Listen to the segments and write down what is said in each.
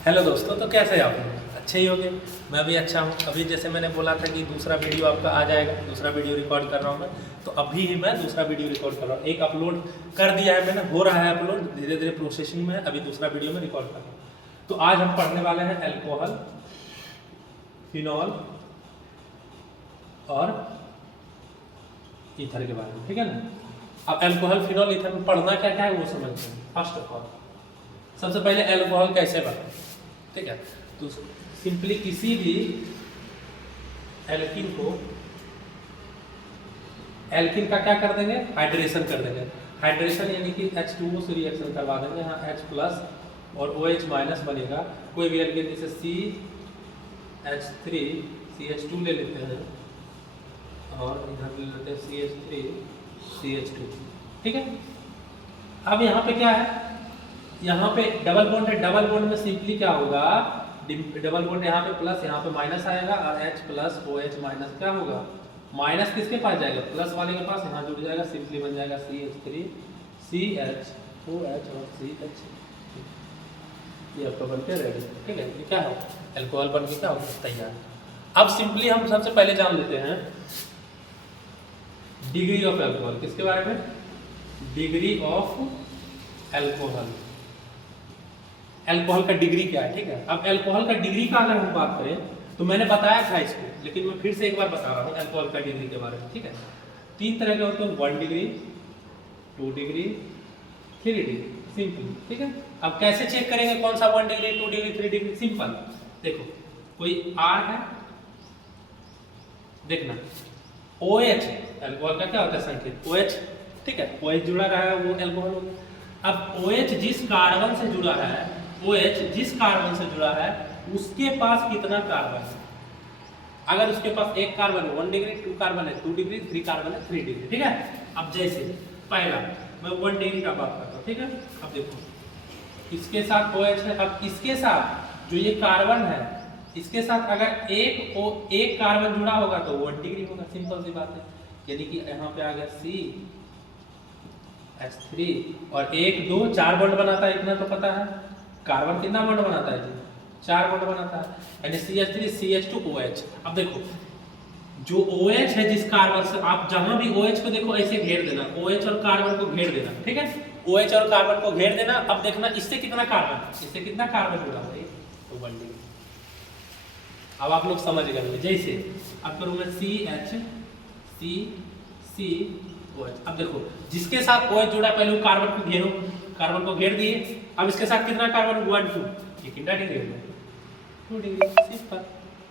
Hello दोस्तों, तो कैसे हैं आप लोग? अच्छे ही होंगे। मैं भी अच्छा हूँ। अभी जैसे मैंने बोला था कि दूसरा वीडियो आपका आ जाएगा, दूसरा वीडियो रिकॉर्ड कर रहा हूँ मैं। तो अभी ही मैं दूसरा वीडियो रिकॉर्ड कर रहा हूँ। एक अपलोड कर दिया है मैंने, हो रहा है अपलोड, धीरे धीरे प्रोसेसिंग में है। अभी दूसरा वीडियो में रिकॉर्ड कर रहा हूँ। तो आज हम पढ़ने वाले हैं एल्कोहल, फिनॉल और ईथर के बारे में, ठीक है ना। अब एल्कोहल, फिनॉल, ईथर में पढ़ना क्या क्या है वो समझते हैं। फर्स्ट ऑफ ऑल सबसे पहले एल्कोहल कैसे बना, ठीक है। तो सिंपली किसी भी एल्किन को, एल्किन का क्या कर देंगे, हाइड्रेशन कर देंगे। हाइड्रेशन यानी कि H2O से रिएक्शन करवा देंगे। यहाँ H प्लस और OH माइनस बनेगा। कोई भी एल्किन जैसे CH3 CH2 ले लेते हैं और इधर ले लेते हैं CH3 CH2, ठीक है। अब यहाँ पे क्या है, यहाँ पे डबल बॉन्ड है। डबल बॉन्ड में सिंपली क्या होगा, डबल बॉन्ड यहाँ पे प्लस, यहाँ पे माइनस आएगा और H प्लस OH माइनस क्या होगा, माइनस किसके पास जाएगा, प्लस वाले के पास, यहाँ जुड़ जाएगा। सिंपली बन जाएगा CH3 CH OH और CH। ये आपका बन के रेडी, ठीक है। ये क्या है, एल्कोहल बन के क्या होगा, तैयार। अब सिंपली हम सबसे पहले जान लेते हैं डिग्री ऑफ एल्कोहल। किसके बारे में, डिग्री ऑफ एल्कोहल। एल्कोहल का डिग्री क्या है, ठीक है। अब एल्कोहल का डिग्री का अगर हम बात करें तो मैंने बताया था इसको, लेकिन मैं फिर से एक बार बता रहा हूँ एल्कोहल का डिग्री के बारे में, ठीक है। 3 तरह के होते हैं, 1 डिग्री, 2 डिग्री, 3 डिग्री, सिंपल, ठीक है। अब कैसे चेक करेंगे कौन सा 1 डिग्री, 2 डिग्री, 3 डिग्री, सिंपल। देखो कोई R है, देखना OH, एल्कोहल का क्या होता है संकेत, OH, ठीक है। OH जुड़ा रहा है वो एल्कोहल हो गया। अब OH जिस कार्बन से जुड़ा है, OH जिस कार्बन से जुड़ा है उसके पास कितना कार्बन है। अगर उसके पास एक कार्बन है 1 डिग्री, 2 कार्बन है 2 डिग्री, 3 कार्बन है 3 डिग्री, ठीक है। अब जैसे पहला मैं 1 डिग्री का बात करता हूँ, ठीक है। अब देखो इसके साथ OH है। अब इसके साथ जो ये कार्बन है, इसके साथ अगर एक कार्बन जुड़ा होगा तो 1 डिग्री होगा, सिंपल सी बात है। यानी कि यहाँ पे आ गया CH3 और 1 2 4 बॉन्ड बनाता है, इतना तो पता है। कार्बन कितना बॉन्ड बनाता है जी, 4 बॉन्ड बनाता है, यानी CH3 CH2 OH। अब देखो जो OH है जिस कार्बन से, आप जहां भी OH को देखो ऐसे घेर देना, OH और कार्बन को घेर देना, ठीक है। OH और कार्बन को घेर देना। अब देखना इससे कितना कार्बन, इससे कितना कार्बन जुड़ा हुआ है, तो 1 डिग्री। अब आप लोग समझ गए। जैसे अब करूंगा CH2OH। अब देखो जिसके साथ OH जुड़ा पहले वो कार्बन को घेरो, कार्बन को घेर दिए। अब इसके साथ कितना कार्बन, 1 2, ये कितना डिग्री हो गया, 2 डिग्री, सिंपल,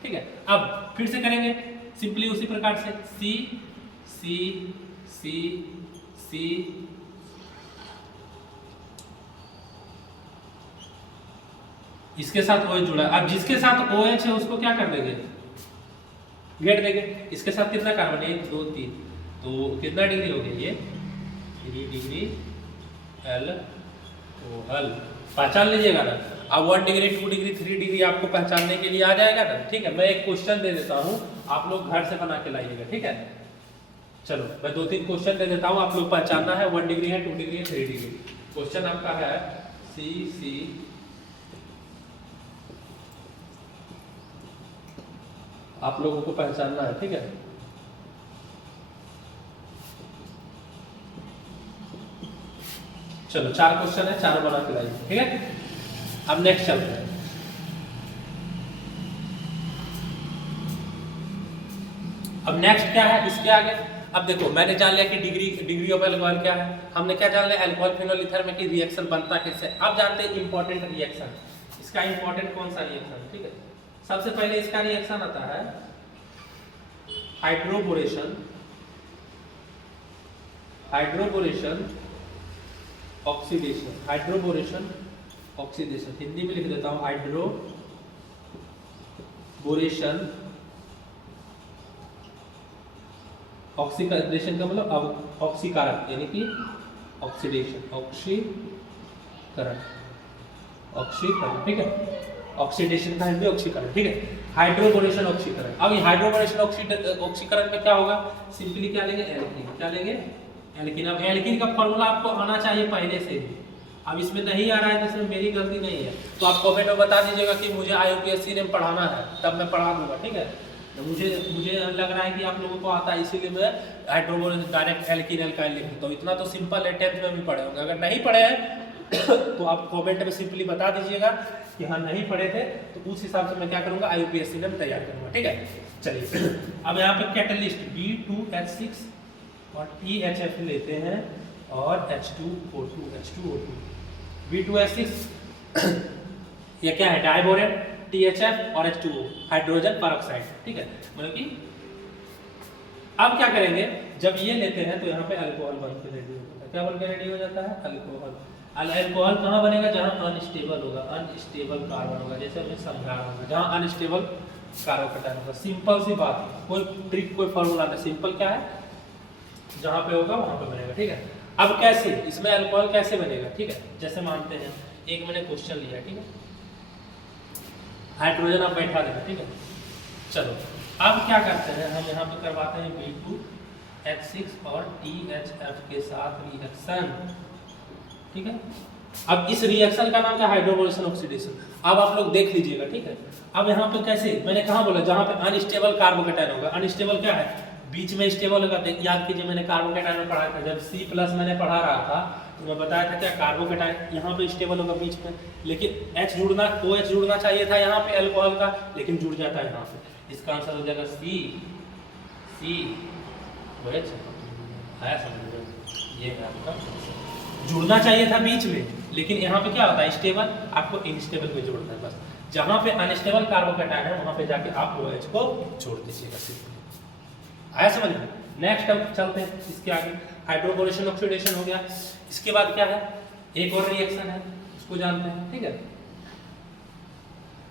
ठीक है। अब फिर से करेंगे सिंपली उसी प्रकार से C इसके साथ OH जुड़ा। अब जिसके साथ OH है उसको क्या कर देंगे, घेर देंगे। इसके साथ कितना कार्बन है, 1 2 3, तो कितना डिग्री हो गया ये, 3 डिग्री एल्कोहल। पहचान लीजिएगा ना। अब 1 डिग्री 2 डिग्री 3 डिग्री आपको पहचानने के लिए आ जाएगा ना, ठीक है। मैं एक क्वेश्चन दे देता हूँ, आप लोग घर से बना के लाइएगा, ठीक है। चलो मैं 2-3 क्वेश्चन दे देता हूँ, आप लोग पहचानना है 1 डिग्री है, 2 डिग्री है, 3 डिग्री। क्वेश्चन आपका है C आप लोगों को पहचानना है, ठीक है। चलो 4 क्वेश्चन है, चारों बना के लाइए, ठीक है। अब नेक्स्ट चलते हैं। अब नेक्स्ट क्या है इसके आगे। अब देखो मैंने जान लिया कि डिग्री ऑफ एल्कोहल क्या है। हमने क्या जान लिया, एल्कोहल फिनॉल ईथर में कि रिएक्शन बनता कैसे। अब जानते हैं इंपॉर्टेंट रिएक्शन। इसका इंपॉर्टेंट कौन सा रिएक्शन, ठीक है। सबसे पहले इसका रिएक्शन आता है hydroboration oxidation. Hydroboration oxidation, Hindi में लिख देता हूं हाइड्रोबोरेशन ऑक्सीडेशन का मतलब ऑक्सीकारक, यानी कि ऑक्सीडेशन, ऑक्सीकरण, ठीक है। ऑक्सीडेशन का हिंदी ऑक्सीकरण, ठीक है। हाइड्रोबोरेशन ऑक्सीकरण। अब ये हाइड्रोबोरेशन ऑक्सीकरण में क्या होगा, सिंपली क्या लेंगे, एल्कीन। क्या लेंगे, एल्कीन। अब एल्कीन का फॉर्मूला आपको आना चाहिए पहले से ही। अब इसमें नहीं आ रहा है, जिसमें मेरी गलती नहीं है, तो आप कमेंट में बता दीजिएगा कि मुझे IUPAC ने पढ़ाना है, तब मैं पढ़ा दूंगा, ठीक है। तो मुझे लग रहा है कि आप लोगों को आता है, इसीलिए मैं हाइड्रोबोरेस डायरेक्ट एल्कीन एल्काइल लिख देता हूँ। इतना तो सिंपल है, 10th में भी पढ़े होंगे। अगर नहीं पढ़े हैं तो आप कमेंट में सिंपली बता दीजिएगा कि हाँ नहीं पढ़े थे, तो उस हिसाब से मैं क्या करूँगा, IUPAC में तैयार करूँगा, ठीक है। चलिए अब यहाँ पे कैटलिस्ट B2H6 और THF लेते हैं और H2O2 B2H6 ये क्या है, डाइबोरेट, THF और H2O हाइड्रोजन पेरोक्साइड, ठीक है। मतलब कि अब क्या करेंगे, जब ये लेते हैं तो यहाँ पे अल्कोहल बन के रेडी हो जाता है। क्या बन के रेडी हो जाता है, अल्कोहल। अल्कोहल कहाँ बनेगा, जहाँ अनस्टेबल होगा, अनस्टेबल कार्बन होगा, जैसे हमने समझा होगा, जहाँ अनस्टेबल कार्बोकेटाइन होगा। सिंपल सी बात, कोई ट्रिक कोई फॉर्मूला नहीं, सिंपल क्या है, जहाँ पे होगा वहाँ पे बनेगा, ठीक है। अब कैसे, इसमें अल्कोहल कैसे बनेगा, ठीक है। जैसे मानते हैं एक मैंने क्वेश्चन लिया, ठीक है, हाइड्रोजन आप बैठा देना, ठीक है। चलो अब क्या करते हैं, हम यहाँ पे करवाते हैं B2H6 और THF के साथ रिएक्शन, ठीक है। अब इस रिएक्शन का नाम क्या, हाइड्रोबोरेशन ऑक्सीडेशन। अब आप लोग देख लीजिएगा, ठीक है। अब यहाँ पे कैसे, मैंने कहाँ बोला, जहाँ पे अनस्टेबल कार्बोकेटाइन होगा। अनस्टेबल क्या है, बीच में स्टेबल होगा। याद कीजिए मैंने कार्बोकेटाइन में पढ़ा था, जब C+ मैंने पढ़ा रहा था तो मैं बताया था क्या, कार्बोकेटाइन यहाँ पे स्टेबल होगा बीच में, लेकिन H जुड़ना, OH जुड़ना चाहिए था यहाँ पे अल्कोहल का, लेकिन जुड़ जाता है यहाँ पे। इसका आंसर हो जाएगा COH आया समझ में, ये है आपका, जुड़ना चाहिए था बीच में, लेकिन यहाँ पे क्या होता है, स्टेबल, आपको इनस्टेबल में जोड़ना है बस। जहाँ पे अनस्टेबल कार्बोकेटाइन है वहाँ पे जाके आप OH को जोड़ दीजिएगा, सिंपल। आया समझ में। नेक्स्ट अब चलते हैं इसके आगे, हाइड्रोबोरेशन ऑक्सीडेशन हो गया। इसके बाद क्या है, एक और रिएक्शन है, उसको जानते हैं, ठीक है।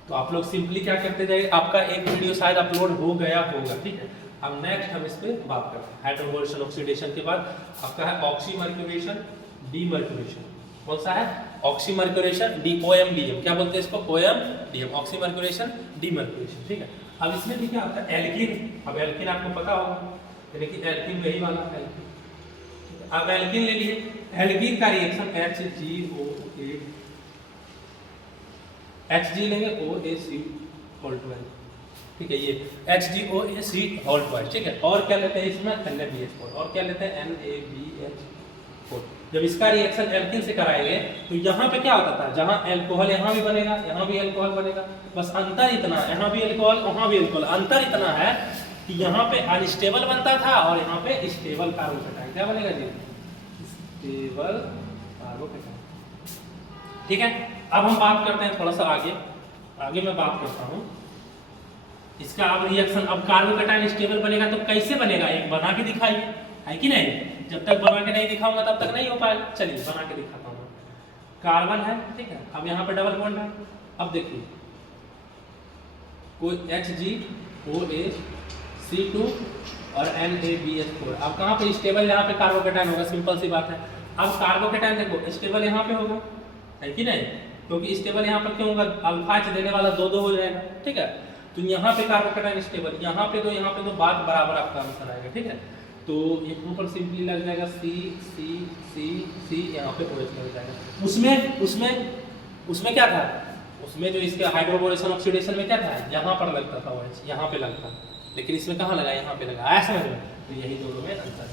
तो आप लोग सिंपली क्या करते जाइए, आपका एक वीडियो शायद अपलोड हो गया होगा, ठीक है। अब नेक्स्ट हम इस पे बात करते हैं। हाइड्रोबोरेशन ऑक्सीडेशन के बाद आपका है ऑक्सीमर्क्यूरेशन, डीमर्क्यूरेशन। कौन सा है, ऑक्सीमर्क्यूरेशन, OMDM, क्या बोलते हैं इसको, OMDM, ऑक्सीमर्क्यूरेशन, डीमर्क्यूरेशन, ठीक है। अब इसमें भी क्या होता है, एल्कीन। अब एल्कीन आपको पता होगा, यानी कि एल्कीन वही वाला एल्कीन। अब एल्कीन ले लिए, एल्कीन का रिएक्शन HG लेंगे, OAC, ठीक है, ये HGOAC, ठीक है। और क्या लेते हैं इसमें, NaBH4, और क्या लेते हैं, NaBH4। जब इसका रिएक्शन एल्कीन से कराएंगे तो यहाँ पे क्या होता था, जहाँ अल्कोहल यहाँ भी बनेगा, यहाँ भी अल्कोहल बनेगा, बस अंतर इतना, यहाँ भी अल्कोहल वहाँ भी अल्कोहल, अंतर इतना है कि यहाँ पे अनस्टेबल बनता था और यहाँ पे स्टेबल कार्बोकेटाइन। क्या बनेगा जी, स्टेबल कार्बोकेटाइन, ठीक है। अब हम बात करते हैं थोड़ा सा आगे मैं बात करता हूँ इसका। अब रिएक्शन, अब कार्बोकेटाइन स्टेबल बनेगा तो कैसे बनेगा, एक बना के दिखाइए, है कि नहीं। जब तक बना के नहीं दिखाऊंगा तब तक नहीं हो पाएगा। चलिए बना के दिखाता हूँ। कार्बन है, ठीक है, अब यहाँ पे डबल बॉन्ड है। अब देखिए कोई HgOAC2 और NaBH4। अब कहाँ पे स्टेबल, यहाँ पे कार्बोकेटाइन होगा, सिंपल सी बात है। अब कार्बोकेटाइन देखो स्टेबल यहाँ पे होगा, है कि नहीं, क्योंकि स्टेबल यहाँ पर क्यों होगा, अल्फा H देने वाला 2 हो जाएगा, ठीक है। तो यहाँ पे कार्बोकेटाइन स्टेबल, यहाँ पे तो बात बराबर आपका आंसर आएगा, ठीक है। तो यहाँ पर सिंपली लग जाएगा C, यहाँ पे OH लग जाएगा। उसमें क्या था, उसमें जो इसके हाइड्रोबोरेशन ऑक्सीडेशन में क्या था, यहाँ पर लगता था OH, यहाँ पे लगता, लेकिन इसमें कहाँ लगा, यहाँ पे लगा। आया समझ में। तो यही दोनों में अंतर है।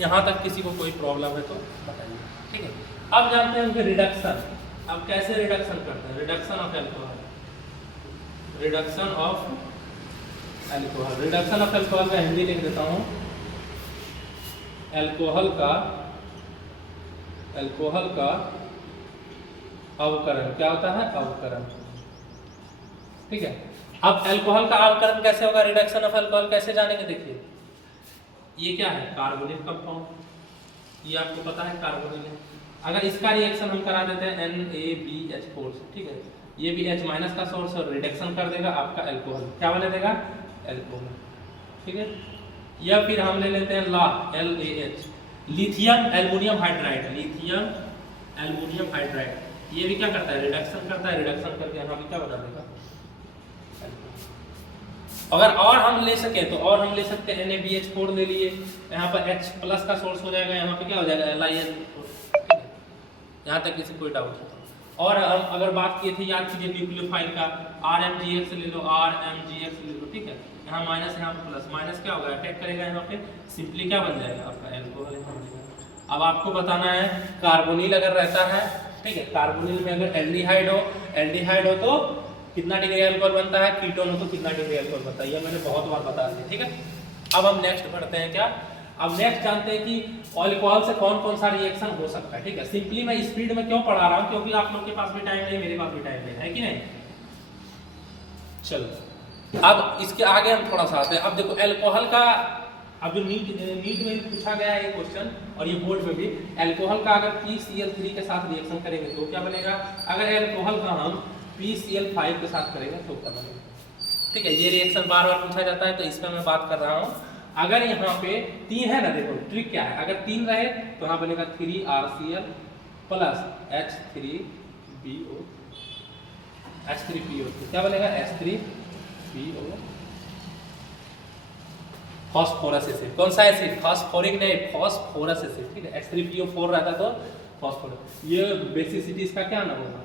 यहाँ तक किसी को कोई प्रॉब्लम है तो बताइए, ठीक है। अब जानते हैं रिडक्शन। अब कैसे रिडक्शन करते हैं, reduction of alcohol, reduction of alcohol का हिंदी लिख देता हूँ, अल्कोहल का अवकरण। क्या होता है, अवकरण, ठीक है। अब अल्कोहल का अवकरण कैसे होगा, रिडक्शन ऑफ अल्कोहल कैसे जानेंगे, देखिए ये क्या है, कार्बोनिल कंपाउंड, ये आपको पता है कार्बोनिल है। अगर इसका रिएक्शन हम करा देते हैं NaBH4 से, ठीक है, ये भी H- का सोर्स और रिडक्शन कर देगा आपका अल्कोहल, क्या बना देगा, अल्कोहल, ठीक है। या फिर हम ले लेते हैं LaH, लिथियम एल्युमिनियम हाइड्राइड, ये भी क्या करता है, रिडक्शन करता है, रिडक्शन करके यहाँ भी क्या बना देगा, अगर और हम ले सके तो और हम ले सकते हैं NaBH4 ले लिए, यहाँ पर H+ का सोर्स हो जाएगा, यहाँ पे क्या हो जाएगा LiN, यहाँ तक किसी कोई डाउट है? और हम अगर बात किए थे, याद कीजिए न्यूक्लियोफाइल का, RMGX ले लो, RMGX ले लो, ठीक है, यहाँ माइनस यहाँ पे प्लस, माइनस क्या होगा, अटैक करेगा यहाँ पे, सिंपली क्या बन जाएगा आपका एल्कोहल। अब आपको बताना है कार्बोनिल अगर रहता है, ठीक है, कार्बोनिल में अगर एल्डिहाइड हो तो कितना डिग्री अल्कोहल बनता है, कीटोन हो तो कितना डिग्री अल्कोहल बनता है, ये मैंने बहुत बार बता दिया, ठीक है। अब हम नेक्स्ट बढ़ते हैं क्या, अब नेक्स्ट जानते हैं कि अल्कोहल से कौन कौन सा रिएक्शन हो सकता है, ठीक है। सिंपली मैं स्पीड में क्यों पढ़ा रहा हूँ, क्योंकि आप लोग के पास भी टाइम नहीं, मेरे पास भी टाइम नहीं है कि नहीं। चलो अब इसके आगे हम थोड़ा सा आते हैं। अब देखो अल्कोहल का, अब जो नीट में पूछा गया है ये क्वेश्चन, और ये बोर्ड में भी, अल्कोहल का अगर PCl3 के साथ रिएक्शन करेंगे तो क्या बनेगा, अगर अल्कोहल का हम PCl5 के साथ करेंगे तो क्या बनेगा, ठीक है। ये रिएक्शन बार बार पूछा जाता है, तो इस पर मैं बात कर रहा हूँ। अगर यहाँ पे 3 है ना, देखो ट्रिक क्या है, अगर 3 रहे तो यहाँ बनेगा 3RCl प्लस H3BO, H3PO, क्या बनेगा H3PO, फॉस्फोरस एसिड। कौन सा एसिड, फॉस्फोरिक नहीं, फॉस्फोरस एसिड, ठीक है। H3PO4 रहता तो फॉस्फोरस। ये बेसिसिटी इसका क्या नाम होगा,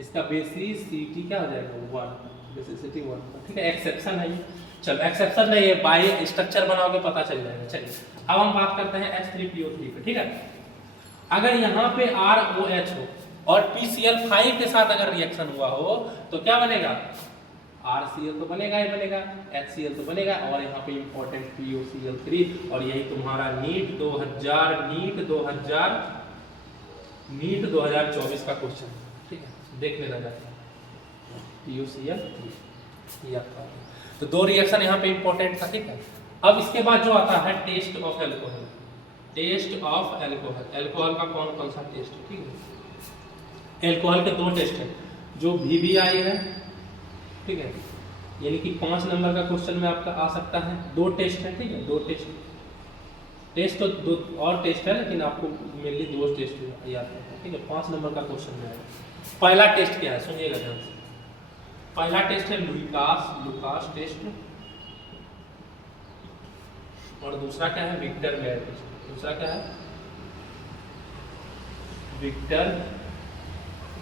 इसका बेसिसिटी क्या हो जाएगा 1, बेसिसिटी 1, ठीक है। एक्सेप्शन है ये, चलो एक्सेप्शन नहीं है, बाय स्ट्रक्चर बनाओगे पता चल जाएगा। चलिए अब हम बात करते हैं H3PO3 पे, ठीक है। अगर यहाँ पे ROH हो और PCl5 के साथ अगर रिएक्शन हुआ हो तो क्या बनेगा, RCl तो बनेगा ही बनेगा, HCl तो बनेगा, और यहाँ पे इंपॉर्टेंट POCl3, और यही तुम्हारा नीट 2024 का क्वेश्चन, ठीक है, देख लेना जाता है POCl3 ये आपका। तो 2 रिएक्शन यहाँ पे इंपॉर्टेंट था, ठीक है। अब इसके बाद जो आता है test of alcohol, test of alcohol, alcohol का कौन कौन सा टेस्ट है, ठीक है। एल्कोहल के 2 टेस्ट है, जो VBI है, ठीक है, यानी कि 5 नंबर का क्वेश्चन में आपका आ सकता है। 2 टेस्ट है, ठीक है, 2 टेस्ट तो 2 और टेस्ट है, लेकिन आपको मेनली 2 टेस्ट याद रखना, ठीक है, 5 नंबर का क्वेश्चन में है। पहला टेस्ट क्या है, सुनिएगा ध्यान से। पहला टेस्ट है लुकास टेस्ट, और दूसरा क्या है विक्टर मेयर टेस्ट। दूसरा क्या है विक्टर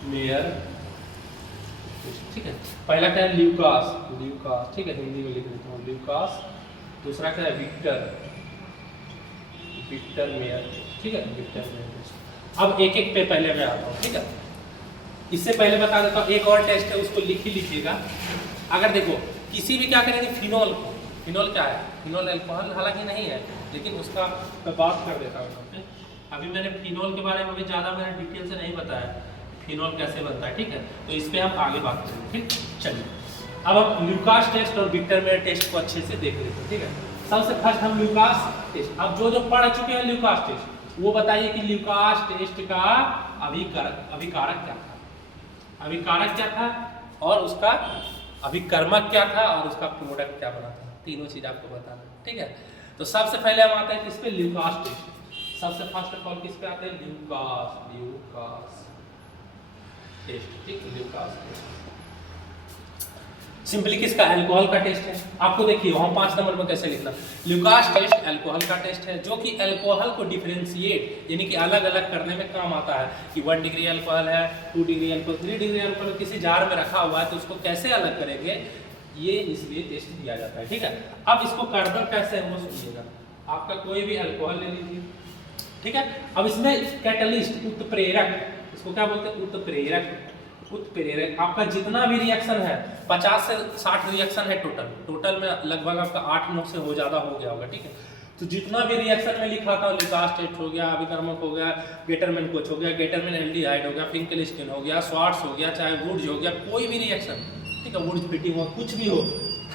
मेयर टेस्ट, ठीक है। पहला क्या है ल्यूकास, ठीक है, हिंदी में लिख देता हूँ ल्यूकास। दूसरा क्या है विक्टर मेयर, ठीक है, विक्टर मेयर टेस्ट। अब एक एक पे पहले मैं आता हूँ, ठीक है। इससे पहले बता देता हूँ, एक और टेस्ट है, उसको लीजिएगा। अगर देखो किसी भी क्या करेंगे, फिनोल को, फिनोल क्या है, फिनोल अल्कोहल हालांकि नहीं है, लेकिन उसका मैं बात कर देता हूँ। अभी मैंने फिनोल के बारे में भी ज़्यादा मैंने डिटेल से नहीं बताया, फिनोल कैसे बनता है, ठीक है, तो इस पर हम आगे बात करेंगे, ठीक। चलिए अब हम ल्यूकास टेस्ट और विक्टर मेयर टेस्ट को अच्छे से देख लेते हैं, ठीक है। सबसे फर्स्ट हम ल्यूकास टेस्ट, अब जो पढ़ चुके हैं ल्यूकास टेस्ट, वो बताइए कि ल्यूकास टेस्ट का अभिकारक क्या था, अभिकारक क्या था, और उसका अभिकर्मक क्या था, और उसका प्रोडक्ट क्या बना था, तीनों चीज आपको बताना, ठीक है। तो सबसे पहले हम आते हैं किस पे, ल्यूकास टेस्ट। सबसे फर्स्ट ऑफ ऑल किस पे आते हैं, ल्यूकास टेस्ट, ठीक, ल्यूकास टेस्ट। सिंपली किसका, अल्कोहल का टेस्ट है। आपको देखिए वहां 5 नंबर में कैसे लिखना, ल्यूकास टेस्ट अल्कोहल का टेस्ट है, जो कि अल्कोहल को डिफरेंशिएट यानी कि अलग अलग करने में काम आता है, कि 1 डिग्री अल्कोहल है, 2 डिग्री अल्कोहल, 3 डिग्री अल्कोहल किसी जार में रखा हुआ है, तो उसको कैसे अलग करेंगे, ये इसलिए टेस्ट दिया जाता है, ठीक है। अब इसको करना कैसे है वो सुनिएगा। आपका कोई भी अल्कोहल ले लीजिए, ठीक है। अब इसमें कैटलिस्ट, उत्प्रेरक, इसको क्या बोलते हैं, उत्प्रेरक। आपका जितना भी रिएक्शन है, 50 से 60 रिएक्शन है टोटल में लगभग आपका 8-9 से हो ज़्यादा हो गया होगा, ठीक है। तो जितना भी रिएक्शन में लिखा था, ल्यूकास टेस्ट हो गया, अभिकर्मक हो गया, गेटरमैन कोच हो गया, गेटरमैन एल्डिहाइड हो गया, फिंकेल्स्टीन हो गया, स्वार्ट्स हो गया, चाहे वुड्स हो गया, कोई भी रिएक्शन, ठीक है, वुड्स फिटिंग हो, कुछ भी हो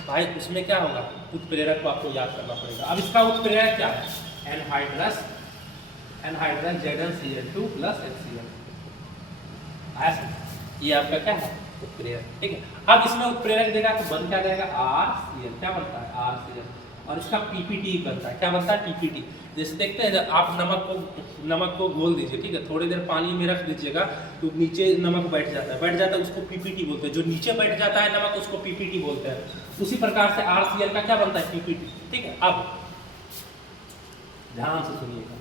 भाई, उसमें क्या होगा, उत्प्रेरक को आपको याद करना पड़ेगा। अब इसका उत्प्रेरक क्या है, एनहाइड्रस ZnCl2 + HCl, ये आपका क्या है, उत्प्रेरक, ठीक है। अब इसमें उत्प्रेरक देगा तो बन क्या जाएगा, RCl, क्या बनता है, RCl, और इसका PPT बनता है, क्या बनता है, PPT। जैसे देखते हैं आप नमक को घोल दीजिए, ठीक है, थोड़ी देर पानी में रख दीजिएगा तो नीचे नमक बैठ जाता है, उसको PPT बोलते हैं। जो नीचे बैठ जाता है नमक, उसको PPT बोलते हैं। उसी प्रकार से RCl का क्या बनता है, PPT, ठीक है। अब ध्यान से सुनिएगा,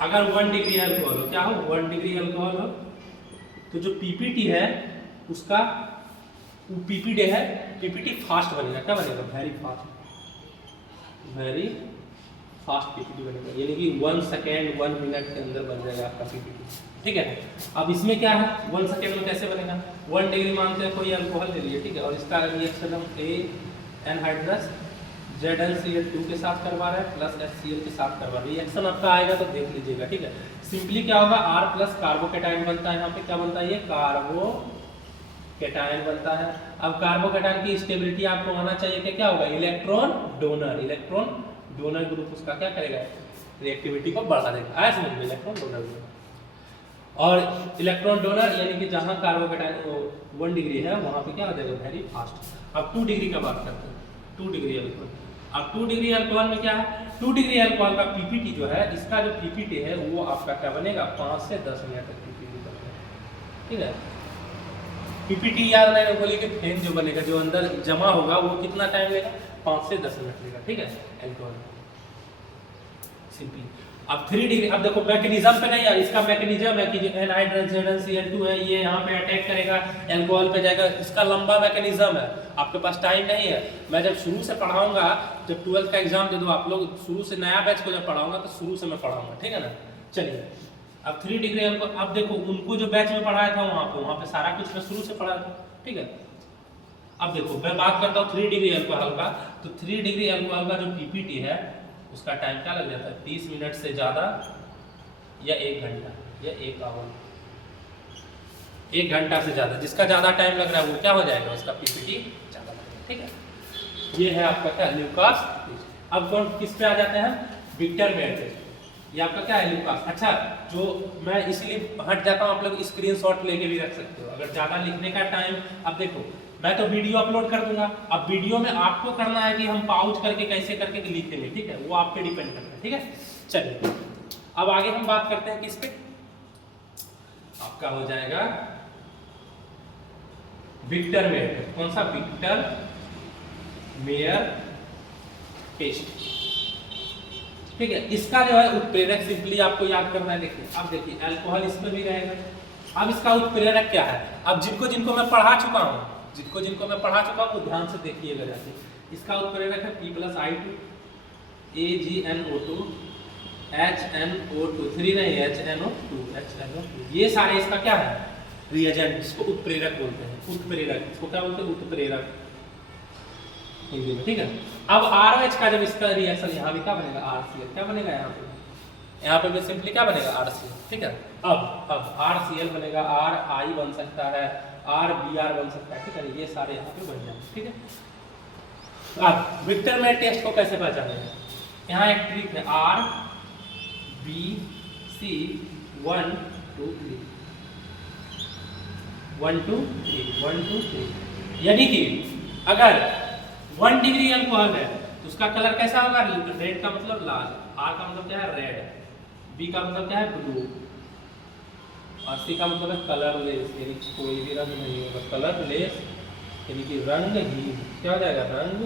अगर 1 डिग्री अल्कोहल हो, क्या हो 1 डिग्री अल्कोहल हो, तो जो पीपीटी है उसका पीपीटी है, पीपीटी फास्ट बनेगा, क्या बनेगा वेरी फास्ट पीपीटी बनेगा, यानी कि 1 सेकेंड 1 मिनट के अंदर बन जाएगा आपका पीपीटी, ठीक है। अब इसमें क्या है 1 सेकेंड में कैसे बनेगा, 1 डिग्री मानते हैं कोई अल्कोहल ले लिए, ठीक है, और इसका रिएक्शन हम ए एनहाइड्रस ZnCl2 के साथ करवा रहे हैं प्लस HCl के साथ करवा रहे हैं, रिएक्शन आपका आएगा तो देख लीजिएगा, ठीक है। सिंपली क्या होगा R प्लस कार्बोकेटाइन बनता है, यहाँ पे क्या बनता है ये कार्बोकेटाइन बनता है। अब कार्बोकेटाइन की स्टेबिलिटी आपको आना चाहिए कि क्या होगा इलेक्ट्रॉन डोनर ग्रुप उसका क्या करेगा रिएक्टिविटी को बढ़ा देगा, आया समझ में, इलेक्ट्रॉन डोनर ग्रुप। और इलेक्ट्रॉन डोनर यानी कि जहां कार्बोकेटाइन 1 डिग्री है वहां पे क्या हो जाएगा वेरी फास्ट। अब 2 डिग्री का बात करते हैं, 2 डिग्री अल्कोहल। अब 2 डिग्री अल्कोहल में क्या है 2 डिग्री अल्कोहल का पीपीटी जो है, इसका जो पीपीटी है वो आपका क्या बनेगा 5 से 10 मिनट तक पीपीटी बनेगा, ठीक है। पीपीटी याद नहीं बोलिए कि फेन जो बनेगा जो अंदर जमा होगा वो कितना टाइम लेगा 5 से 10 मिनट लेगा, ठीक है अल्कोहल सिंपली। अब 3 डिग्री, अब देखो मैकेनिज्म पे नहीं यार, इसका मैकेनिज्म है कि जो एनहाइड्रस ZnCl2 है ये यहाँ पे अटैक करेगा अल्कोहल पे जाएगा, इसका लंबा मैकेनिज्म है, आपके पास टाइम नहीं है। मैं जब शुरू से पढ़ाऊंगा, जब 12th का एग्जाम दे दो आप लोग, शुरू से नया बैच को जब पढ़ाऊंगा तो शुरू से मैं पढ़ाऊंगा, ठीक है ना। चलिए अब 3 डिग्री अल्कोहल, अब देखो उनको जो बैच में पढ़ाया था वहाँ पे सारा कुछ मैं शुरू से पढ़ाया था, ठीक है। अब देखो मैं बात करता हूँ 3 डिग्री अल्कोहल का, तो 3 डिग्री अल्कोहल का जो पीपीटी है उसका टाइम क्या लग जाता है 30 मिनट से ज़्यादा या 1 घंटा या 1 आवर, 1 घंटा से ज़्यादा, जिसका ज़्यादा टाइम लग रहा है वो क्या हो जाएगा उसका पीपीटी ज़्यादा लगेगा, ठीक है। ये है आपका क्या ल्यूकास। अब कौन किस पे आ जाते हैं विक्टर मेयर टेस्ट, ये आपका क्या है ल्यूकास। अच्छा जो मैं इसीलिए हट जाता हूँ, आप लोग स्क्रीनशॉट लेके भी रख सकते हो अगर ज़्यादा लिखने का टाइम। अब देखो मैं तो वीडियो अपलोड कर दूंगा, अब वीडियो में आपको करना है कि हम पाउच करके कैसे करके लिखेंगे, ठीक है, वो आप पे डिपेंड करता है, ठीक है। चलिए अब आगे हम बात करते हैं किस पे, आपका हो जाएगा विक्टर मेयर। कौन सा विक्टर मेयर टेस्ट, ठीक है। इसका जो है उत्प्रेरक सिंपली आपको याद करना है। देखिए अब देखिए अल्कोहल इसमें भी रहेगा, अब इसका उत्प्रेरक क्या है, अब जिनको मैं पढ़ा चुका हूँ, जिनको मैं पढ़ा चुका हूँ वो ध्यान से देखिएगा जाके। इसका उत्प्रेरक है P+I2 AgNO2 HNO2 3 नहीं HNO2 ये सारे इसका क्या है रिएजेंट, इसको उत्प्रेरक बोलते हैं, उत्प्रेरक, इसको क्या बोलते हैं उत्प्रेरक हिंदी में, ठीक है। अब RH का जब इसका रिएक्शन यहाँ भी क्या बनेगा RCl, क्या बनेगा यहाँ पे भी सिंपली क्या बनेगा RCl, ठीक है। अब RCl बनेगा, RI बन सकता है, RBr बन सकता है, ठीक है, ये सारे यहाँ पे बन जाएंगे, ठीक है। अब विक्टर मेयर टेस्ट को कैसे पहचानेंगे, यहाँ एक ट्रिक है RBC 1 2 3 1 2 3 1 2 3, यानी कि अगर 1 डिग्री अल्कोहल है तो उसका कलर कैसा होगा रेड का मतलब लाल, R का मतलब क्या है रेड, B का मतलब क्या है ब्लू, और C का मतलब है कलरलेस, यानी कोई भी रंग नहीं होगा, कलरलेस यानी कि रंगहीन, क्या हो जाएगा रंग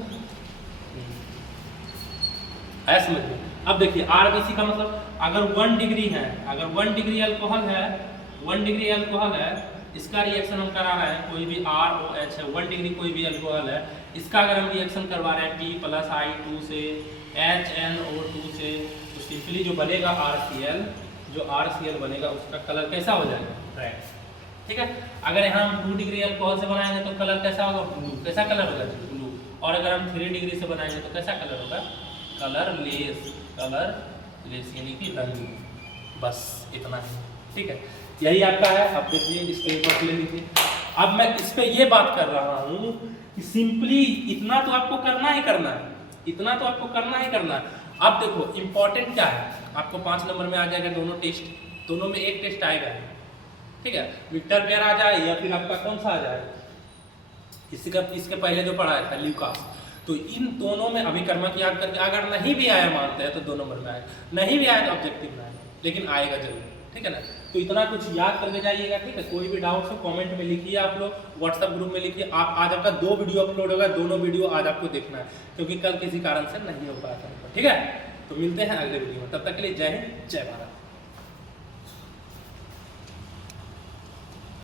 ऐसा समझिए। अब देखिए RBC का मतलब अगर 1 डिग्री है, अगर 1 डिग्री अल्कोहल है, 1 डिग्री अल्कोहल है, इसका रिएक्शन हम करा रहे हैं, कोई भी ROH है 1 डिग्री कोई भी अल्कोहल है, इसका अगर हम रिएक्शन करवा रहे हैं P+I2 से HNO2 से, तो सिंपली जो बनेगा RCl, जो RCl बनेगा उसका कलर कैसा हो जाएगा रेड, ठीक है। अगर यहाँ हम 2 डिग्री अल्कोहल से बनाएंगे तो कलर कैसा होगा ब्लू, कैसा कलर होगा ब्लू, और अगर हम 3 डिग्री से बनाएंगे तो कैसा कलर होगा कलरलेस, कलरलेस यानी कि रंगीन, बस इतना ही, ठीक है। यही आपका है, अब देखिए स्क्रीनशॉट ले लीजिए। अब मैं इस पे ये बात कर रहा हूँ कि सिंपली इतना तो आपको करना ही करना है, इतना तो आपको करना ही करना है। अब देखो इंपॉर्टेंट क्या है, आपको 5 नंबर में आ जाएगा दोनों टेस्ट, दोनों में एक टेस्ट आएगा, ठीक है, विक्टर मेयर आ जाए या फिर आपका कौन सा आ जाए, इसके पहले जो पढ़ाया था ल्यूकास। तो इन दोनों में अभिकर्मक याद करके, अगर नहीं भी आया मानते हैं तो 2 नंबर में आएगा, नहीं भी आया तो ऑब्जेक्टिव में आएगा, लेकिन आएगा जरूर, ठीक है ना। तो इतना कुछ याद करके जाइएगा, ठीक है। कोई भी डाउट हो कमेंट में लिखिए, आप लोग व्हाट्सएप ग्रुप में लिखिए। आप आज आपका 2 वीडियो अपलोड होगा, दोनों वीडियो आज आपको देखना है, क्योंकि कल किसी कारण से नहीं हो पाया था, ठीक है। तो मिलते हैं अगले वीडियो में, तब तक के लिए जय हिंद जय भारत।